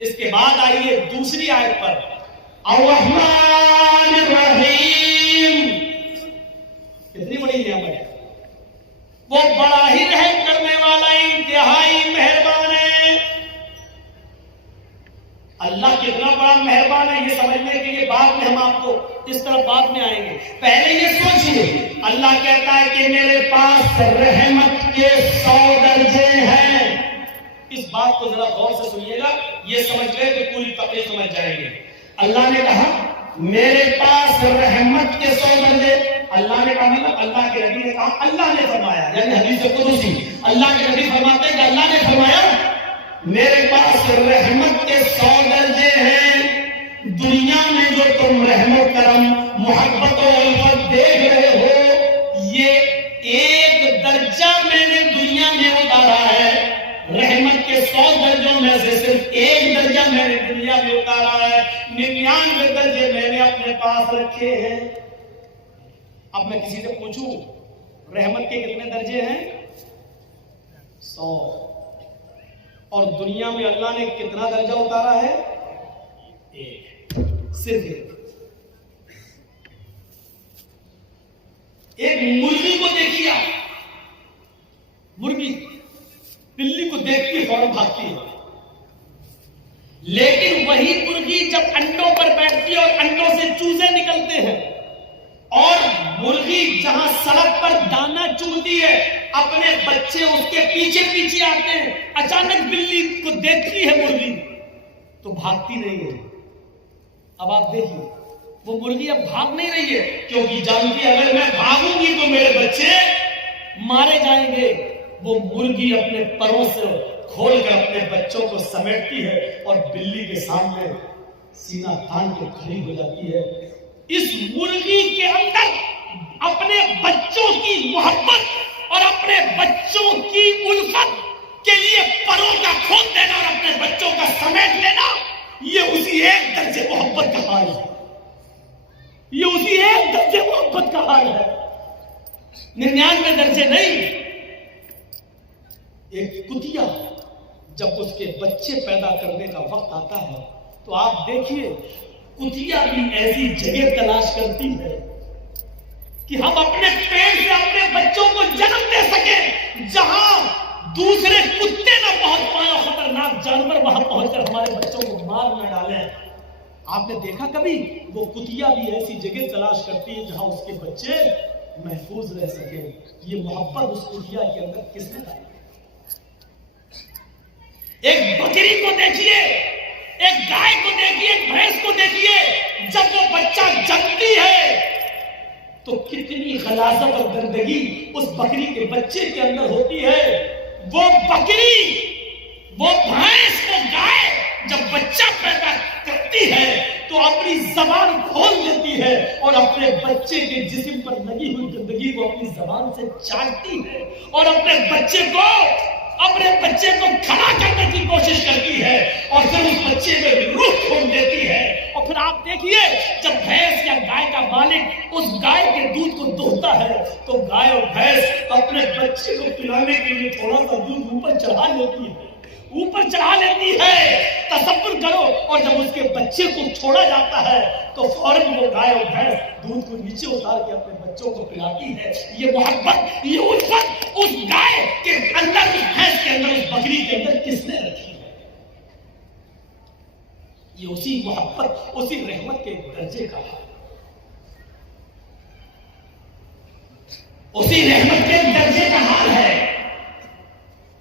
اس کے بعد آئیے دوسری آیت پر، الرحمن الرحیم، کتنی بڑی نعمت ہے، وہ بڑا ہی رحم کرنے والا انتہائی مہربان ہے۔ اللہ کتنا بڑا مہربان ہے یہ سمجھنے کے لیے بعد میں ہم آپ کو اس طرف بعد میں آئیں گے، پہلے یہ سوچیے اللہ کہتا ہے کہ میرے پاس رحمت کے 100 درجے ہیں۔ اس بات کو ذرا غور سے سنیے گا، یہ سمجھ گئے تو پوری تقریر سمجھ جائیں گے۔ اللہ نے کہا میرے پاس رحمت کے 100 درجے، اللہ نے کہا مطلب اللہ کے نبی نے کہا، اللہ نے فرمایا، یعنی حدیث قدسی اللہ کے نبی فرماتے ہیں کہ اللہ نے فرمایا میرے پاس رحمت کے 100 درجے ہیں۔ دنیا میں جو تم رحم و کرم، محبت و الفت دیکھ رہے ہو، یہ ایک درجہ میں نے دنیا میں اتارا ہے، رحمت کے 100 درجوں میں سے صرف ایک درجہ میں نے دنیا میں اتارا ہے، 99 درجے میں نے اپنے پاس رکھے ہیں۔ اب میں کسی سے پوچھوں رحمت کے کتنے درجے ہیں؟ 100۔ اور دنیا میں اللہ نے کتنا درجہ اتارا ہے؟ ایک، صرف ایک مرغی کو دیکھیے، مرغی بلی کو دیکھتی فوراً بھاگتی ہے، لیکن وہی مرغی جب انڈوں پر بیٹھتی ہے اور انڈوں سے چوزے نکلتے ہیں، اور مرغی جہاں سڑک پر دانا چگتی ہے اپنے بچے اس کے پیچھے پیچھے آتے ہیں، اچانک بلی کو دیکھتی ہے مرغی تو بھاگتی نہیں ہے۔ اب آپ دیکھیے وہ مرغی اب بھاگ نہیں رہی ہے، کیونکہ جانتی ہے اگر میں بھاگوں گی تو میرے بچے مارے جائیں گے۔ وہ مرغی اپنے پروں سے کھول کر اپنے بچوں کو سمیٹتی ہے اور بلی کے سامنے سینہ تان کے کھڑی ہو جاتی ہے۔ اس مرغی کے اندر اپنے بچوں کی محبت اور اپنے بچوں کی الفت کے لیے پروں کا کھول دینا اور اپنے بچوں کا سمیٹ لینا، یہ اسی ایک درجے محبت کا حال ہے، یہ اسی ایک درجے محبت کا حال ہے، 99 درجے نہیں۔ ایک کتیا جب اس کے بچے پیدا کرنے کا وقت آتا ہے تو آپ دیکھیے کتیا بھی ایسی جگہ تلاش کرتی ہے کہ ہم اپنے پیٹ سے اپنے بچوں کو جنم دے سکیں جہاں دوسرے کتے نہ پہنچ پائیں اور خطرناک جانور وہاں پہنچ کر ہمارے بچوں کو مار نہ ڈالیں۔ آپ نے دیکھا کبھی وہ کتیا بھی ایسی جگہ تلاش کرتی ہے جہاں اس کے بچے محفوظ رہ سکیں۔ یہ محبت اس کتیا کے اندر کس نے ڈالی؟ ایک بکری کو دیکھیے، ایک گائے کو دیکھیے، ایک بھینس کو دیکھیے، جب وہ بچہ جنمتی ہے تو کتنی غلاظت اور گندگی اس بکری کے بچے کے اندر ہوتی ہے۔ وہ بکری، وہ بھینس، وہ گائے جب بچہ پیدا کرتی ہے تو اپنی زبان کھول دیتی ہے اور اپنے بچے کے جسم پر لگی ہوئی گندگی کو اپنی زبان سے چاٹتی ہے اور اپنے بچے کو کھڑا کرنے کی کوشش کرتی ہے اور پھر اس بچے میں روح کھول دیتی ہے۔ اور پھر آپ دیکھیے جب بھینس یا گائے کا مالک اس گائے کے دودھ کو دوہتا ہے تو گائے اور بھینس اپنے بچے کو پلانے کے لیے تھوڑا سا دودھ اوپر چڑھا لیتی ہے، تصور کرو، اور جب اس کے بچے کو چھوڑا جاتا ہے تو فوراً وہ گائے اور بھینس دودھ کو نیچے اتار کے اپنے بچوں کو پلاتی ہے۔ یہ محبت، یہ الفت اس گائے کے اندر، اس بھینس کے اندر، اس بکری کے اندر کس نے رکھی ہے؟ یہ اسی محبت، اسی رحمت کے درجے کا حال، اسی رحمت کے درجے کا حال ہے۔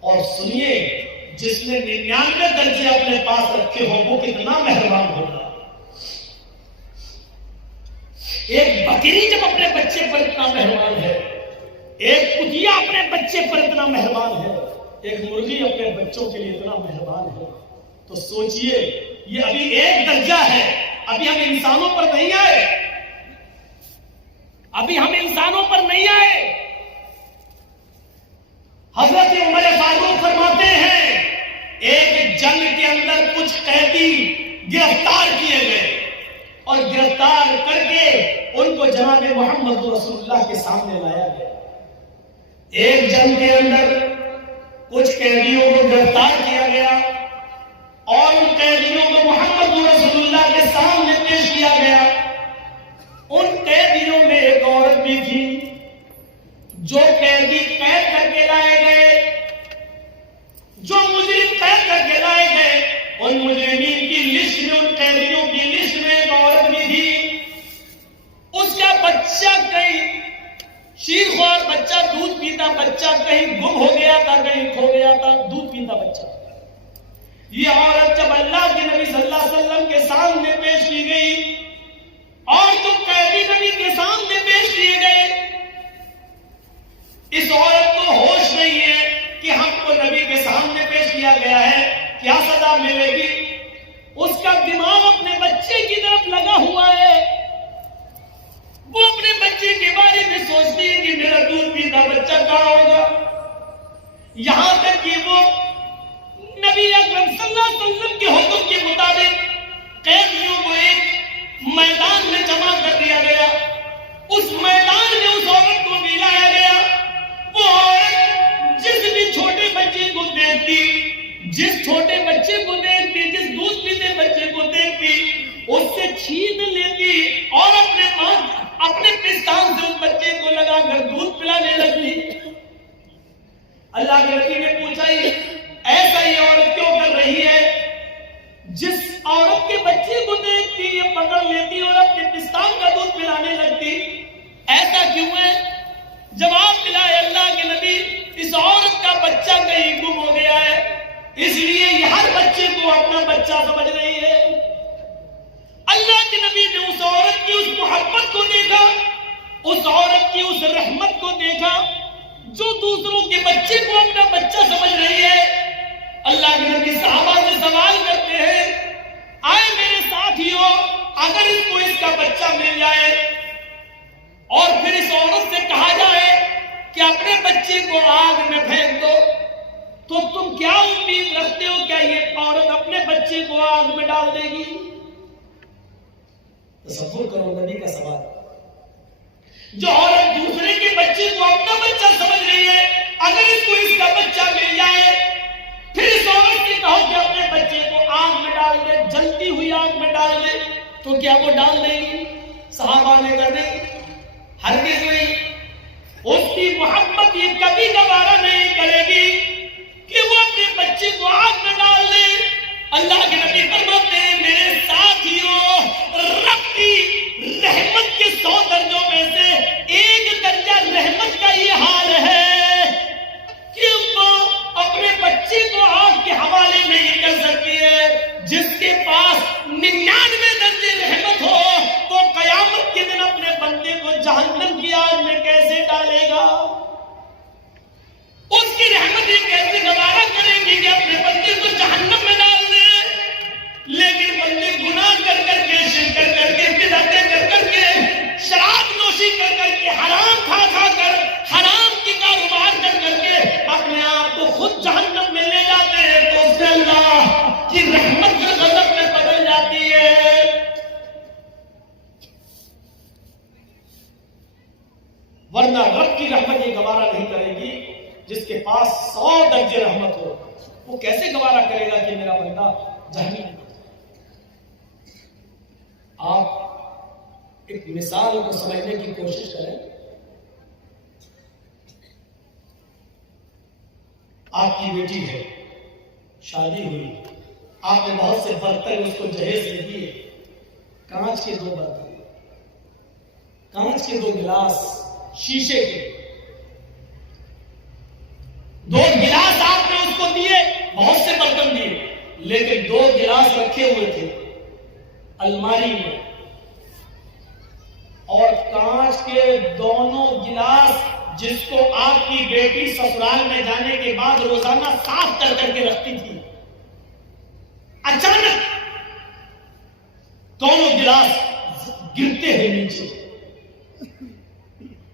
اور سنیے جس نے 99 درجے اپنے پاس رکھے ہو وہ کتنا مہربان ہوگا۔ ایک بکری جب اپنے بچے پر اتنا مہربان ہے، ایک کتیا اپنے بچے پر اتنا مہربان ہے، ایک مرغی اپنے بچوں کے لیے اتنا مہربان ہے، تو سوچئے یہ ابھی ایک درجہ ہے، ابھی ہم انسانوں پر نہیں آئے، ابھی ہم انسانوں پر نہیں آئے۔ حضرت عمر فاروق فرماتے ہیں ایک جنگ کے اندر کچھ قیدی گرفتار کیے گئے اور گرفتار کر کے ان کو جناب محمد رسول اللہ کے سامنے لایا گیا۔ ایک جنگ کے اندر کچھ قیدیوں کو گرفتار کیا گیا، اور ان قیدیوں کو محمد رسول اللہ کے سامنے پیش کیا گیا. ان قیدیوں میں ایک عورت بھی تھی. جو قیدی قید کر کے لائے گئے، جو مجرم قید کر کے لائے گئے، ان مجرمین کی لسٹ میں، ان قیدیوں کی لسٹ میں ایک عورت بھی تھی. اس کا بچہ کہیں شیر خوار بچہ، دودھ پیتا بچہ کہیں گم ہو گیا تھا، کہیں کھو گیا تھا، دودھ پیتا بچہ. یہ عورت جب اللہ کے نبی صلی اللہ علیہ وسلم کے سامنے پیش کی گئی اور جو قیدی نبی کے سامنے پیش کیے گئے، اس عورت کو ہوش نہیں ہے کہ ہم کو نبی کے سامنے پیش کیا گیا ہے، کیا سزا ملے گی. اس کا دماغ اپنے بچے کی طرف لگا ہوا ہے. وہ اپنے بچے کے بارے میں سوچتی ہے کہ میرا دودھ پیتا بچہ کہاں ہوگا. یہاں تک کہ وہ نبی اکرم صلی اللہ علیہ وسلم کے حکم کے مطابق قیدیوں کو ایک میدان میں جمع کر دیا گیا. اس میدان میں اس عورت کو بھی لایا گیا. وہ عورت جس بھی چھوٹے بچے کو دیکھتی، جس چھوٹے بچے کو دیکھتی، جس دودھ پیتے بچے کو دیکھتی، اس سے چھین لیتی اور اپنے پستان سے اس بچے کو لگا کر دودھ پلانے لگتی. اللہ کے نبی نے پوچھا ایسا یہ عورت کیوں کر رہی ہے؟ جس عورت کے بچے کو دیکھتی یہ پکڑ لیتی اور اپنے پستان کا دودھ پلانے لگتی. ایسا کیوں ہے؟ جواب ملا ہے اللہ کے نبی، اس عورت کا بچہ کہیں گم ہو گیا ہے، اس لیے یہ ہر بچے کو اپنا بچہ سمجھ رہی ہے. اللہ کے نبی نے اس عورت کی اس محبت کو دیکھا، اس عورت کی اس رحمت کو دیکھا جو دوسروں کے بچے کو اپنا بچہ سمجھ رہی ہے. اللہ کے نبی صحابہ سے سوال کرتے ہیں، آئے میرے ساتھیوں، اگر اس کو اس کا بچہ مل جائے اور پھر اس عورت سے کہا جائے کہ اپنے بچے کو آگ میں پھینک دو، تو تم کیا امید رکھتے ہو؟ کیا یہ عورت اپنے بچے کو آگ میں ڈال دے گی؟ تصور کرو نبی کا سوال. جو عورت دوسرے کے بچے کو اپنا بچہ سمجھ رہی ہے، اگر اس کو اس کا بچہ مل جائے پھر اس عورت سے کہو کہ اپنے بچے کو آگ میں ڈال دے، جلتی ہوئی آگ میں ڈال دے، تو کیا وہ ڈال دے گی؟ صحابہ نے کہا نہیں، ہرگز نہیں. اس کی محبت یہ کبھی گوارا نہیں کرے گی کہ وہ اپنے بچے کو آگ میں ڈال دے. اللہ کے نبی فرماتے ہیں میرے ساتھیوں، رب کی رحمت کے 100 درجوں میں سے ایک درجہ رحمت کا یہ حال ہے کہ وہ اپنے بچے کو آگ کے حوالے نہیں کر سکتی ہے. جس کے پاس 99 درجے رحمت ہو وہ قیامت کے دن اپنے بندے کو جہنم کی آگ میں کیسے ڈالے گا؟ اس کی رحمت یہ کیسے گوارا کرے گی کہ اپنے بندے کو جہنم میں ڈال دے؟ لیکن بندے گناہ کر کر کے، شرک کر کر کے، بدعتیں کر کر کے، شراب نوشی کر کر کے، حرام کھا کھا کر، حرام کی کاروبار کر کر کے اپنے آپ کو خود جہنم میں لے جاتے ہیں، تو اس سے اللہ کی رحمت جو غضب میں بدل جاتی ہے. ورنہ رب کی رحمت یہ گوارا نہیں کرے گی. جس کے پاس 100 درجے رحمت ہو وہ کیسے گوارا کرے گا کہ میرا بندہ جہنم میں؟ آپ ایک مثال کو سمجھنے کی کوشش کریں. آپ کی بیٹی ہے، شادی ہوئی، آپ نے بہت سے برتن اس کو جہیز میں دیے، کانچ کے 2 برتن، کانچ کے 2 گلاس، شیشے کے 2 گلاس آپ نے اس کو دیے، بہت سے برتن دیے، لیکن 2 گلاس رکھے ہوئے تھے الماری میں، اور کانچ کے دونوں گلاس جس کو آپ کی بیٹی سسرال میں جانے کے بعد روزانہ صاف کر کر کے رکھتی تھی، اچانک دونوں گلاس گرتے ہیں نیچے.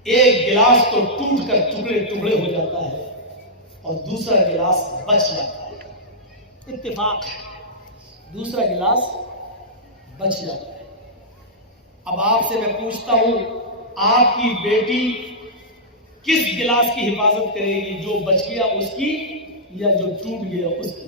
ایک گلاس تو ٹوٹ کر ٹکڑے ٹکڑے ہو جاتا ہے اور دوسرا گلاس بچ جاتا ہے. اتفاق ہے، دوسرا گلاس بچ جاتا ہے. اب آپ سے میں پوچھتا ہوں، آپ کی بیٹی کس گلاس کی حفاظت کرے گی؟ جو بچ گیا اس کی یا جو ٹوٹ گیا اس کی؟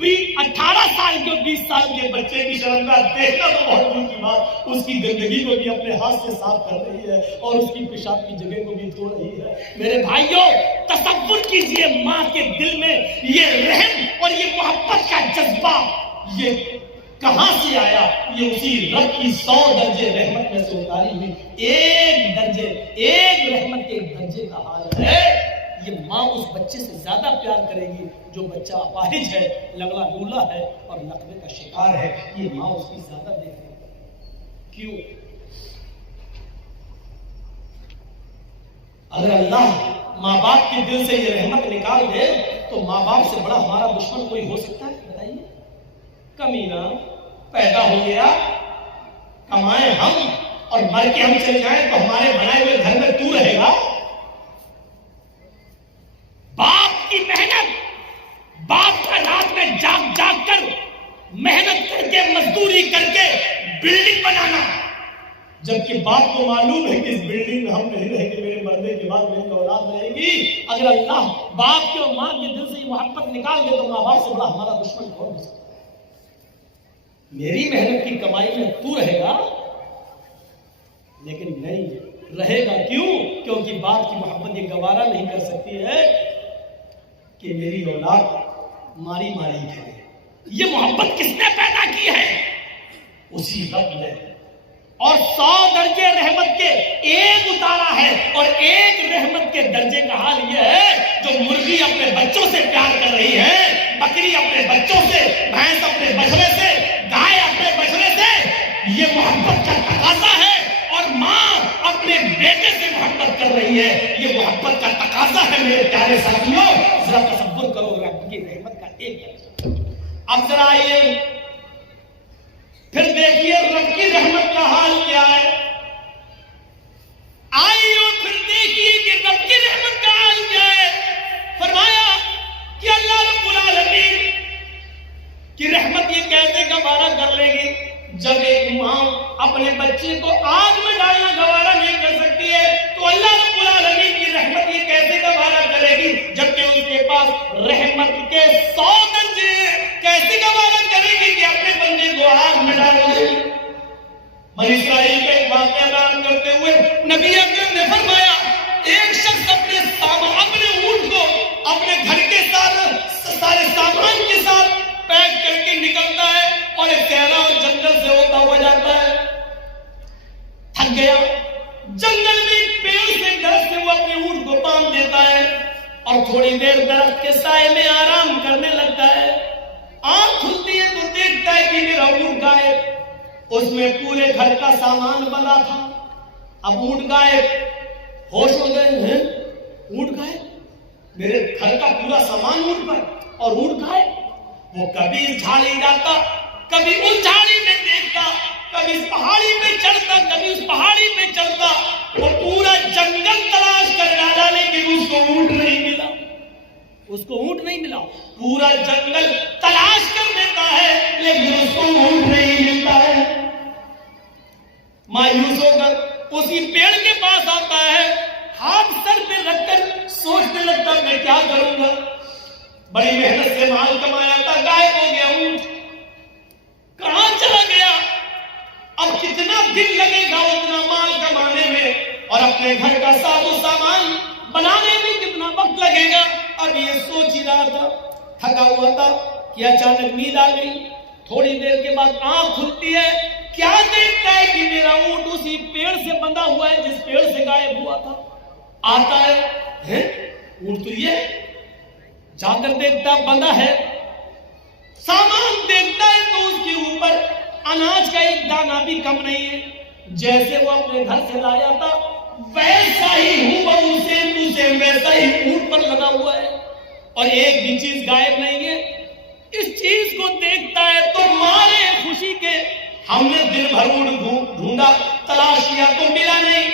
18 سال کے 20 سال کے بچے کی شرمگاہ دیکھنا تو بہت دور کی بات، اس کی گندگی کو بھی اپنے ہاتھ سے صاف کر رہی ہے اور اس کی پیشاب کی جگہ کو بھی دھو رہی ہے۔ میرے بھائیوں تصور کیجئے ماں کے دل میں یہ رحم اور یہ محبت کا جذبہ یہ کہاں سے آیا؟ یہ اسی رب کی 100 درجے رحمت میں سے اتاری ہوئی ایک درجے، ایک رحمت کے ایک درجے کا حال ہے۔ یہ ماں اس بچے سے زیادہ پیار کرے گی جو بچہ اپاہج ہے، لنگڑا لولا ہے اور لقوے کا شکار ہے، یہ ماں اس کی زیادہ دیکھے گی۔ کیوں؟ اگر اللہ ماں باپ کے دل سے یہ رحمت نکال دے تو ماں باپ سے بڑا ہمارا دشمن کوئی ہو سکتا ہے؟ بتائیے۔ کمینہ پیدا ہو گیا، کمائیں ہم اور مر کے ہم چلے جائیں تو ہمارے بنائے ہوئے گھر میں تو رہے گا؟ باپ کی محنت، باپ کا رات میں جاگ جاگ کر محنت کر کے مزدوری کر کے بلڈنگ بنانا، جبکہ باپ کو معلوم ہے کہ اس بلڈنگ میں ہم نہیں رہیں گے، میرے مرنے کے بعد میری اولاد رہے گی۔ اگر اللہ باپ کے اور ماں کے دل سے یہ محبت نکال دے تو ماں باپ سے بڑا ہمارا دشمن کون ہو سکتا ہے؟ میری محنت کی کمائی میں تو رہے گا، لیکن نہیں رہے گا۔ کیوں؟ کیونکہ باپ کی محبت یہ گوارا نہیں کر سکتی ہے کہ میری اولاد ماری ماری کرے۔ یہ محبت کس نے پیدا کی ہے؟ اسی رب نے، اور 100 درجے رحمت کے ایک اتارا ہے، اور ایک رحمت کے درجے کا حال یہ ہے جو مرغی اپنے بچوں سے پیار کر رہی ہے، بکری اپنے بچوں سے، بھینس اپنے بچڑے سے، گائے اپنے بچڑے سے، یہ محبت کا تقاضا ہے۔ اور ماں اپنے بیٹے سے محبت کر رہی ہے، یہ محبت کا تقاضا ہے۔ میرے پیارے ساتھیوں ذرا تصور کرو رب کی رحمت کا ایک درجہ۔ اب ذرا آئیے پھر دیکھیے رب کی رحمت کا حال کیا ہے۔ آئیے اور پھر دیکھیے کہ رب کی رحمت کا حال کیا ہے۔ فرمایا کہ اللہ رب العالمین کی رحمت یہ کیسے گوارا کر لے گی؟ جب ایک ماں اپنے بچے کو آگ میں ڈالنا گوارا نہیں کر سکتی ہے تو اللہ رب العالمین کی رحمت یہ کیسے گوارا کرے گی؟ جبکہ اس کے پاس رحمت کے 100 درجے کیسے گوارا کرے گی کہ اپنے بندے کو آگ میں ڈال دے؟ بنی اسرائیل کا ایک واقعہ بیان کرتے ہوئے نبی اکرم نے فرمایا ایک شخص اپنے اونٹ کو اپنے گھر کے سارے سامان کے ساتھ پیک کر کے نکلتا ہے اور ایک صحرا اور جنگل سے ہوتا ہوا جاتا ہے۔ تھک گیا، جنگل میں ایک پیڑ سے درخت سے وہ اپنے اونٹ کو باندھ دیتا ہے اور تھوڑی دیر درخت کے سائے میں آرام کرنے لگتا ہے۔ آنکھ کھلتی ہے تو دیکھتا ہے کہ میرا اونٹ غائب، اس میں پورے گھر کا سامان بنا تھا۔ اب اونٹ غائب، ہوش ہو گئے ہیں، اونٹ غائب، میرے گھر کا پورا سامان اونٹ پر اور اونٹ غائب۔ وہ کبھی اس جھاڑی جاتا، کبھی اس جھاڑی میں دیکھتا، کبھی اس پہاڑی پہ چڑھتا، کبھی اس پہاڑی پہ چڑھتا، وہ پورا جنگل تلاش کر ڈالا لیکن اس کو اونٹ نہیں ملا، اس کو اونٹ نہیں ملا۔ پورا جنگل تلاش کر دیتا ہے لیکن اس کو اونٹ نہیں ملتا ہے۔ مایوس ہو کر اسی پیڑ کے پاس آتا ہے، ہاتھ سر پہ رکھ کر سوچنے لگتا میں کیا کروں گا، بڑی محنت سے مال کمایا تھا، غائب ہو گیا اونٹ، کہاں چلا گیا؟ اب کتنا دن لگے گا اتنا مال کمانے میں اور اپنے گھر کا ساز و سامان بنانے میں کتنا وقت لگے گا؟ اب یہ سوچ ہی رہا تھا، تھکا ہوا تھا کہ اچانک نیند آ گئی۔ تھوڑی دیر کے بعد آنکھ کھلتی ہے، کیا دیکھتا ہے کہ میرا اونٹ اسی پیڑ سے بندھا ہوا ہے جس پیڑ سے غائب ہوا تھا۔ آتا ہے، اونٹ تو یہ جا کر دیکھتا بندھا ہے، سامان دیکھتا ہے تو اس کے اوپر اناج کا ایک دانہ بھی کم نہیں ہے، جیسے وہ اپنے گھر سے لایا تھا ویسا ہی ہوں سیم ویسا ہی اونٹ پر لگا ہوا ہے اور ایک بھی چیز غائب نہیں ہے۔ اس چیز کو دیکھتا ہے تو مارے خوشی کے ہم نے دن بھر اونٹ ڈھونڈا، تلاش کیا تو ملا نہیں،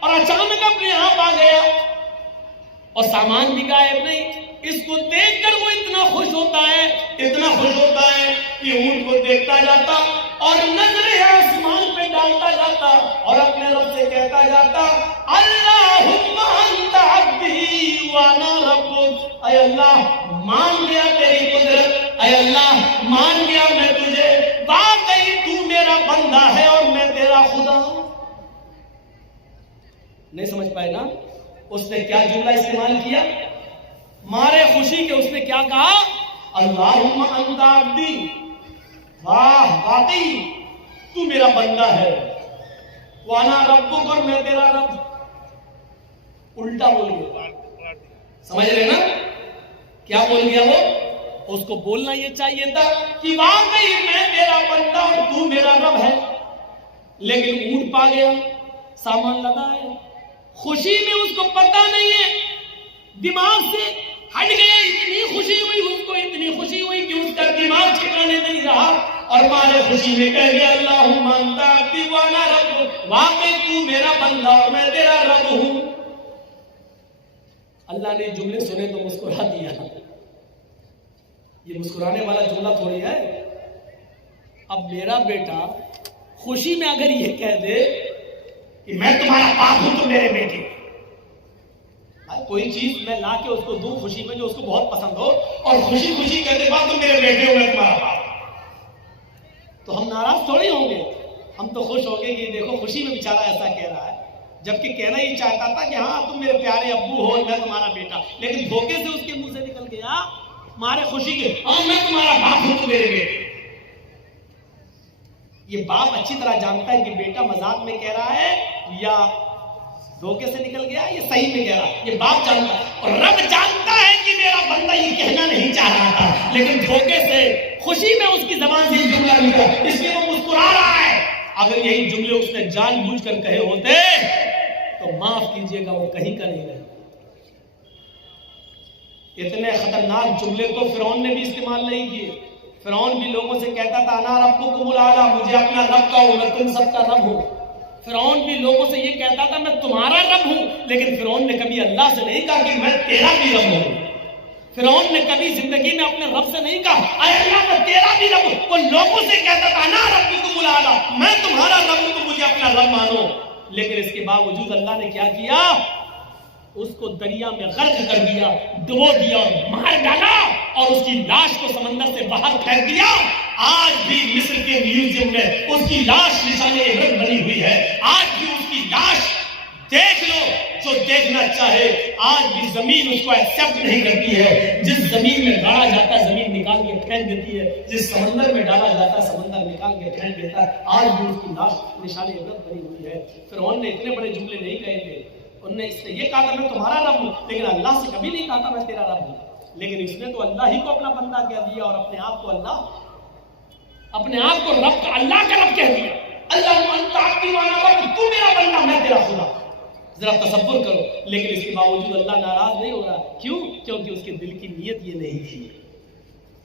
اور اچانک اپنے آپ آ گیا اور سامان بھی غائب نہیں۔ اس کو دیکھ کر وہ اتنا خوش ہوتا ہے کہ اونٹ کو دیکھتا جاتا اور نظر آسمان پہ ڈالتا جاتا اور اپنے رب سے کہتا جاتا اللہم انت عبدی وانا ربک، اے اللہ مان گیا تیری قدرت، اے اللہ مان گیا میں تجھے، واقعی تو میرا بندہ ہے اور میں تیرا خدا ہوں۔ نہیں سمجھ پائے نا اس نے کیا جملہ استعمال کیا؟ مارے خوشی کے اس نے کیا کہا؟ اللہم انت عبدی، واہ واقعی تو میرا بندہ ہے، وانا ربک اور میں تیرا رب۔ الٹا بول گیا، سمجھ رہے نا کیا بول گیا وہ؟ اس کو بولنا یہ چاہیے تھا کہ واقعی میں تیرا بندہ اور تو میرا رب ہے، لیکن اونٹ پا گیا، سامان لگا ہے، خوشی میں اس کو پتہ نہیں ہے، دماغ سے ہٹ گیا، اتنی خوشی ہوئی اس کو، اتنی خوشی ہوئی کہ اس کا دماغ ٹھکانے نہیں رہا، اور مارے خوشی میں کہہ گیا اللہم انت عبدی وانا ربک، واقعی تو میرا بندہ اور میں تیرا رب ہوں۔ اللہ نے جملے سنے تو مسکرا دیا۔ یہ مسکرانے والا جملہ تھوڑی ہے۔ اب میرا بیٹا خوشی میں اگر یہ کہہ دے کہ میں تمہارا باپ ہوں تو میرے بیٹے، کوئی چیز میں لا کے اس کو دوں خوشی میں جو اس کو بہت پسند ہو، اور خوشی خوشی کہتے باپ تم میرے بیٹے ہو میں تمہارا باپ، تو ہم ناراض تھوڑی ہوں گے، ہم تو خوش ہوں گے کہ دیکھو خوشی میں بیچارہ ایسا کہہ رہا ہے، جبکہ کہنا ہی چاہتا تھا کہ ہاں تم میرے پیارے ابو ہو میں تمہارا بیٹا، لیکن دھوکے سے اس کے منہ سے نکل گیا مارے خوشی کے ہاں میں تمہارا باپ ہوں تو میرے بیٹے۔ یہ باپ اچھی طرح جانتا ہے کہ بیٹا مذاق میں کہہ رہا ہے یا دھوکے سے نکل گیا، یہ صحیح میں کہہ رہا ہے، یہ باپ جانتا ہے، اور رب جانتا ہے کہ میرا بندہ یہ کہنا نہیں چاہ رہا تھا، لیکن دھوکے سے خوشی میں اس کی زبان سے یہ جملہ نکلا، اس لیے وہ مسکرا رہا ہے۔ اگر یہی جملے اس نے جان بوجھ کر کہے ہوتے تو معاف کیجئے گا وہ کہیں کا نہیں رہے۔ اتنے خطرناک جملے تو فرعون نے بھی استعمال نہیں کیے۔ فرعون بھی لوگوں سے کہتا تھا انا ربکم الاعلی، مجھے اپنا رب کہو میں تم سب کا رب ہوں۔ فرعون بھی لوگوں سے یہ کہتا تھا میں تمہارا رب ہوں، لیکن فرعون نے کبھی اللہ سے نہیں کہا کہ میں تیرا بھی رب ہوں۔ فرعون نے کبھی زندگی میں اپنے رب سے نہیں کہا اے اللہ میں تیرا بھی رب ہوں، وہ لوگوں سے کہتا تھا انا ربکم الاعلی، میں تمہارا رب ہوں تو مجھے اپنا رب مانو۔ لیکن اس کے باوجود اللہ نے کیا کیا؟ اس کو دریا میں غرق کر دیا، ڈبو دیا، مار ڈالا، اور اس کی لاش کو سمندر سے باہر پھینک دیا۔ آج بھی مصر کے میوزیم میں اس کی لاش نشان عبرت بنی ہوئی ہے، آج بھی اس کی لاش دیکھ لو جو دیکھنا چاہے، آج بھی زمین اس کو ایکسپٹ نہیں کرتی ہے۔ جس زمین میں گاڑا جاتا ہے زمین نکال کے پھینک دیتی ہے، جس سمندر میں ڈالا جاتا ہے سمندر نکال کے پھینک دیتا ہے، آج بھی اس کی لاش نشان عبرت بنی ہوئی ہے۔ فرعون نے اتنے بڑے جملے نہیں کہے تھے، انہوں نے اس سے یہ کہا تھا میں تمہارا رب ہوں، لیکن اللہ سے کبھی نہیں کہا تھا میں تیرا رب ہوں، لیکن اس نے تو اللہ ہی کو اپنا بندہ کہہ دیا اور اپنے آپ کو اللہ، اپنے آپ کو رب کا اللہ کا رب کہہ دیا۔ اللہ انت عبدی وانا ربک، تو میرا بندہ میں تیرا خدا۔ ذرا تصور کرو، لیکن اس کے باوجود اللہ ناراض نہیں ہو رہا، کیوں؟ کیونکہ اس کے دل کی نیت یہ نہیں تھی۔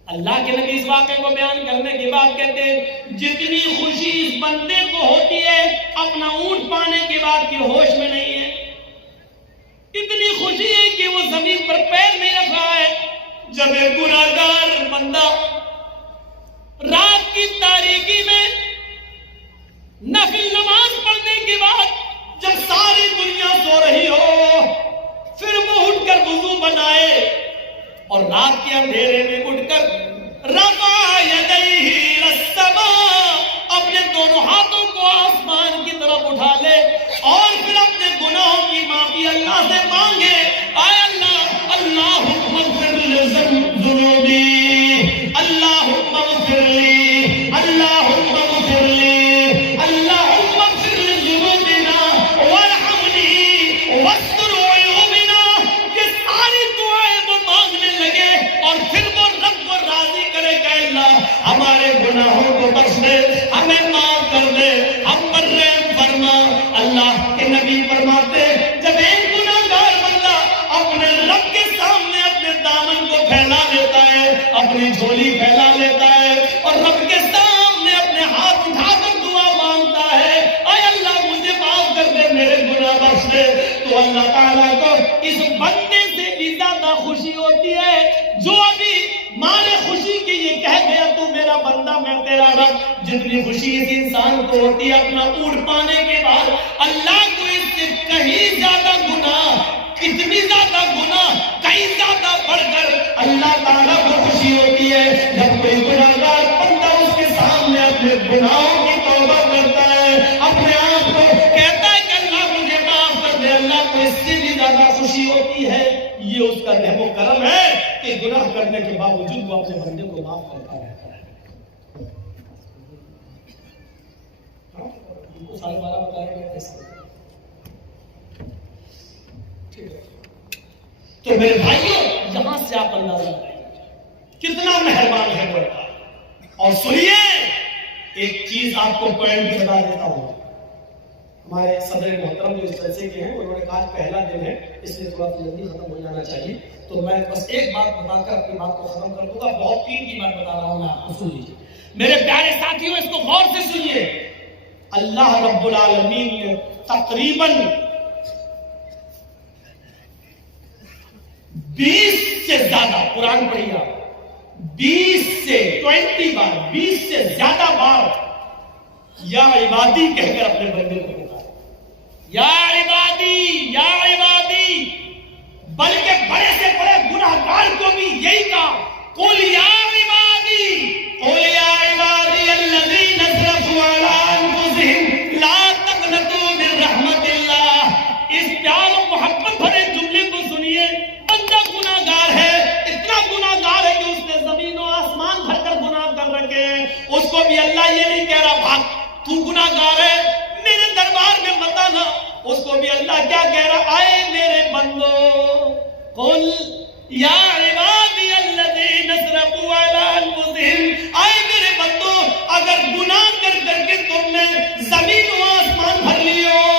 اللہ کے نبی اس واقعے کو بیان کرنے کے بعد کہتے ہیں جتنی خوشی اس بندے کو ہوتی ہے اپنا اونٹ پانے کے بعد کہ ہوش میں نہیں ہے، اتنی خوشی ہے کہ وہ زمین پر پیر نہیں رکھ رہا ہے۔ جب ایک گناہگار بندہ رات کی تاریکی میں نفل نماز پڑھنے کے بعد جب ساری دنیا سو رہی ہو پھر وہ اٹھ کر وضو بنائے اور رات کے اندھیرے میں اٹھ کر رفع یدیہ للسماء، اپنے دونوں ہاتھوں کو آسمان کی طرف اٹھا لے اور پھر اپنے گناہوں کی معافی اللہ سے مانگے، اے اللہ اللہم اغفر لی ذنوبی، اللہم اغفر لی، اللہم اغفر لی، اللہم اغفر لی ذنوبنا وارحمنی واستر عیوبنا۔ یہ ساری دعائیں وہ مانگنے لگے اور پھر وہ رب کو راضی کرے کہ اللہ ہمارے گناہوں کو بخش دے، ہمیں معاف کر دے، ہم پر رحم فرما۔ اللہ کے نبی فرماتے جب ایک گناہگار بندہ اپنے رب کے سامنے اپنے دامن کو پھیلا لیتا ہے، اپنی جھولی پھیلا لیتا ہے اور رب کے سامنے اپنے ہاتھ اٹھا کر دعا مانگتا ہے اے اللہ مجھے معاف کر دے، میرے گناہ بخش دے، تو اللہ تعالیٰ کو اس بندے سے بھی زیادہ خوشی ہوتی ہے جو ابھی مارے خوشی کی یہ کہہ گیا تو میرا بندہ میں تیرا رب، جتنی خوشی اس انسان کو ہوتی ہے اپنا اونٹ پانے کے بعد، اللہ کو اس سے کہیں زیادہ گناہ، اتنی زیادہ گناہ کہیں زیادہ بڑھ کر اللہ تعالیٰ کو خوشی ہوتی ہے جب کوئی گناہگار بندہ اس کے سامنے اپنے گناہوں کی توبہ کرتا ہے، اپنے آپ کو کہتا ہے کہ اللہ مجھے معاف کر دے، اللہ کو اس سے بھی زیادہ خوشی ہوتی ہے۔ یہ اس کا رحم و کرم ہے کہ گناہ کرنے کے باوجود وہ اپنے بندے کو معاف کرتا رہتا ہے۔ سال 12 بتائیں گے کیسے؟ تو میرے بھائیوں، یہاں سے آپ اندازہ کریں کتنا مہربان ہے وہ اللہ۔ اور سنیے ایک چیز آپ کو پوائنٹ بتا دیتا ہوں۔ ہمارے صدر محترم جو اس جلسے کے ہیں انہوں نے کہا آج پہلا دن ہے اس لیے تھوڑا جلدی ختم ہو جانا چاہیے، تو میں بس ایک بات بتا کر اپنی بات کو ختم کر دوں گا۔ بہت قیمتی بات بتا رہا ہوں میں آپ کو، سن لیجیے میرے پیارے ساتھیوں، اس کو غور سے سنیے۔ اللہ رب العالمین نے تقریباً 20 سے زیادہ، قرآن پڑھیے آپ، 20 سے زیادہ بار یا عبادی کہہ کر اپنے بندے کو پکارا، یا عبادی یا عبادی، بلکہ بڑے سے بڑے گناہگار کو بھی یہی کہا، قل یا عبادی قل یا عبادی الذین اسرفوا علی انفسہم لا تقنطوا من رحمت اللہ۔ اس پیار و محبت بھرے جملے کو سنیے۔ بندہ گناہگار ہے، اتنا گناہگار ہے کہ اس نے زمین و آسمان بھر کر گناہ کر رکھے ہیں، اس کو بھی اللہ یہ نہیں کہہ رہا بھاگ تو گناہگار ہے میرے دربار میں مت آنا، اس کو بھی اللہ کیا کہہ رہا، آئے میرے بندو، قل یا عبادی الذین اسرفوا علی انفسہم، آئے میرے بندو، اگر گناہ کر کر کے تم نے زمین و آسمان بھر لی ہو،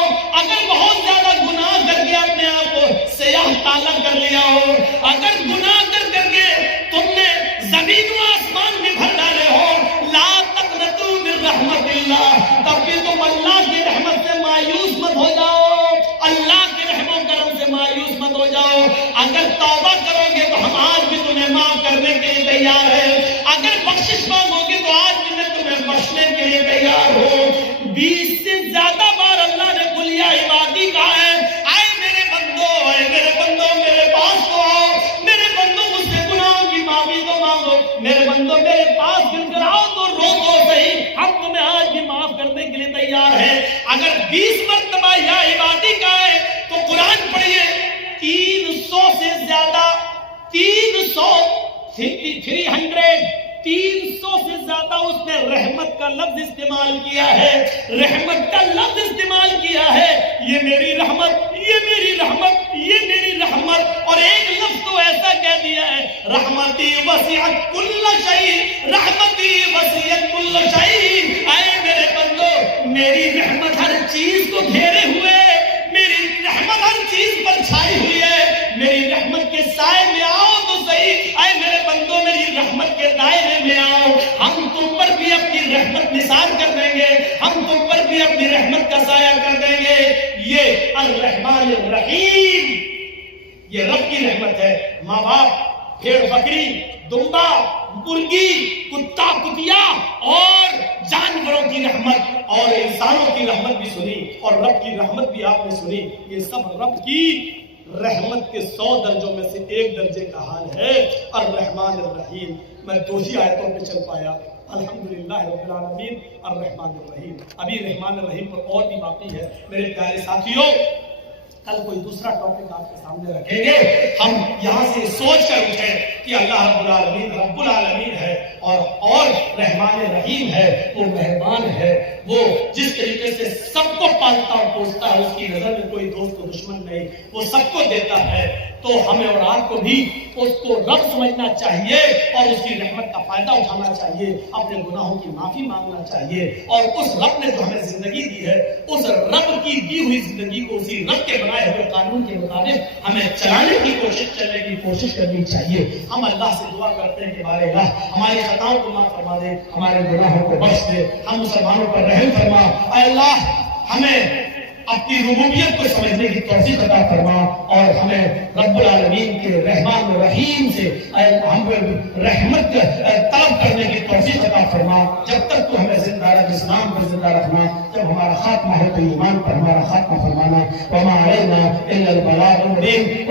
اگر بہت زیادہ گناہ کر کے اپنے آپ کو سیاہ کالا کر لیا ہو، اگر گناہ کر کر کے تم نے زمین و آسمان بھی بھر ڈالے ہو، لا تقنطوا من رحمت اللہ، تب بھی تم اللہ کی رحمت سے مایوس مت ہو جاؤ، اللہ کے رحم و کرم سے مایوس مت ہو جاؤ۔ اگر توبہ کرو گے تو ہم آج بھی تمہیں معاف کرنے کے لیے تیار ہیں، اگر بخشش مانگو گے تو آج بھی میں تمہیں بخشنے کے لیے تیار ہوں۔ 20 سے زیادہ بار اللہ نے قل یا عبادی کہا ہے، آئے میرے بندو، آئے میرے بندو، میرے پاس تو آؤ، میرے بندو مجھ سے گناہوں کی معافی تو مانگو، میرے بندو میرے پاس گر کر آؤ تو رو تو صحیح، ہم تمہیں آج بھی معاف کرنے کے لیے تیار ہیں۔ اگر 20 مرتبہ یا عبادی کا ہے تو قرآن پڑھیے 300 سے زیادہ، 300 سے زیادہ اس نے رحمت کا لفظ استعمال کیا ہے، رحمت کا لفظ استعمال کیا ہے، یہ میری رحمت، یہ میری رحمت، یہ میری رحمت، اور ایک لفظ تو ایسا کہہ دیا ہے، رحمتی وسعت کل شیء، رحمتی وسعت کل شیء، اے میرے بندو میری رحمت ہر چیز کو گھیرے ہوئے، میری رحمت ہر چیز پر چھائی ہوئی ہے، میری رحمت کے سائے میں آؤ تو صحیح، اے میرے بندو میری رحمت کے دائرے میں آؤ، ہم تم پر بھی اپنی رحمت نثار کر دیں گے، ہم تم پر بھی اپنی رحمت کا سایہ کر دیں گے۔ یہ الرحمن الرحیم، یہ رب کی رحمت ہے۔ ماں باپ، بھیڑ بکری، دمبا، مرغی، کتا کتیا اور جانوروں کی رحمت اور انسانوں کی رحمت بھی سنی، اور رب کی رحمت بھی آپ نے سنی۔ یہ سب رب کی رحمت کے 100 درجوں میں سے ایک درجے کا حال ہے، الرحمن الرحیم۔ میں 2 ہی آیتوں پہ چل پایا، الحمدللہ رب العالمین الرحمن الرحیم۔ ابھی رحمان الرحیم پر اور بھی باقی ہے میرے پیارے ساتھیوں، کل کوئی دوسرا ٹاپک آپ کے سامنے رکھیں گے۔ ہم یہاں سے سوچ کر اٹھیں کہ اللہ رب العالمین ہے اور رحمان رحیم ہے، وہ مہربان ہے، وہ جس طریقے سے سب کو پالتا اور پوستا ہے، اس کی نظر میں کوئی دوست و دشمن نہیں، وہ سب کو دیتا ہے۔ تو ہمیں اور آپ کو بھی اس کو رب سمجھنا چاہیے اور اس کی رحمت کا فائدہ اٹھانا چاہیے، اپنے گناہوں کی معافی مانگنا چاہیے، اور اس رب نے جو ہمیں زندگی دی ہے، اس رب کی دی ہوئی زندگی کو اسی رب کے بنائے ہوئے قانون کے مطابق ہمیں چلانے کی چلنے کی کوشش کرنی چاہیے۔ ہم اللہ سے دعا کرتے ہیں کہ ہمارے اللہ ہماری خطاؤں کو معاف فرما دے، ہمارے گناہوں کو بخش دے، ہم مسلمانوں پر رحم فرما۔ اے اللہ ہمیں اپنی ربوبیت کو سمجھنے کی توفیق عطا فرما، اور ہمیں رب العالمین کے رحمان و رحیم سے ہم رحمت طلب کرنے کی توفیق عطا فرما۔ جب تک تو ہمیں زندہ رکھ، اسلام پر زندہ رکھنا، جب ہمارا خاتمہ ہو تو ایمان پر ہمارا خاتمہ فرمانا۔ وما علینا الا البلاغ المبین۔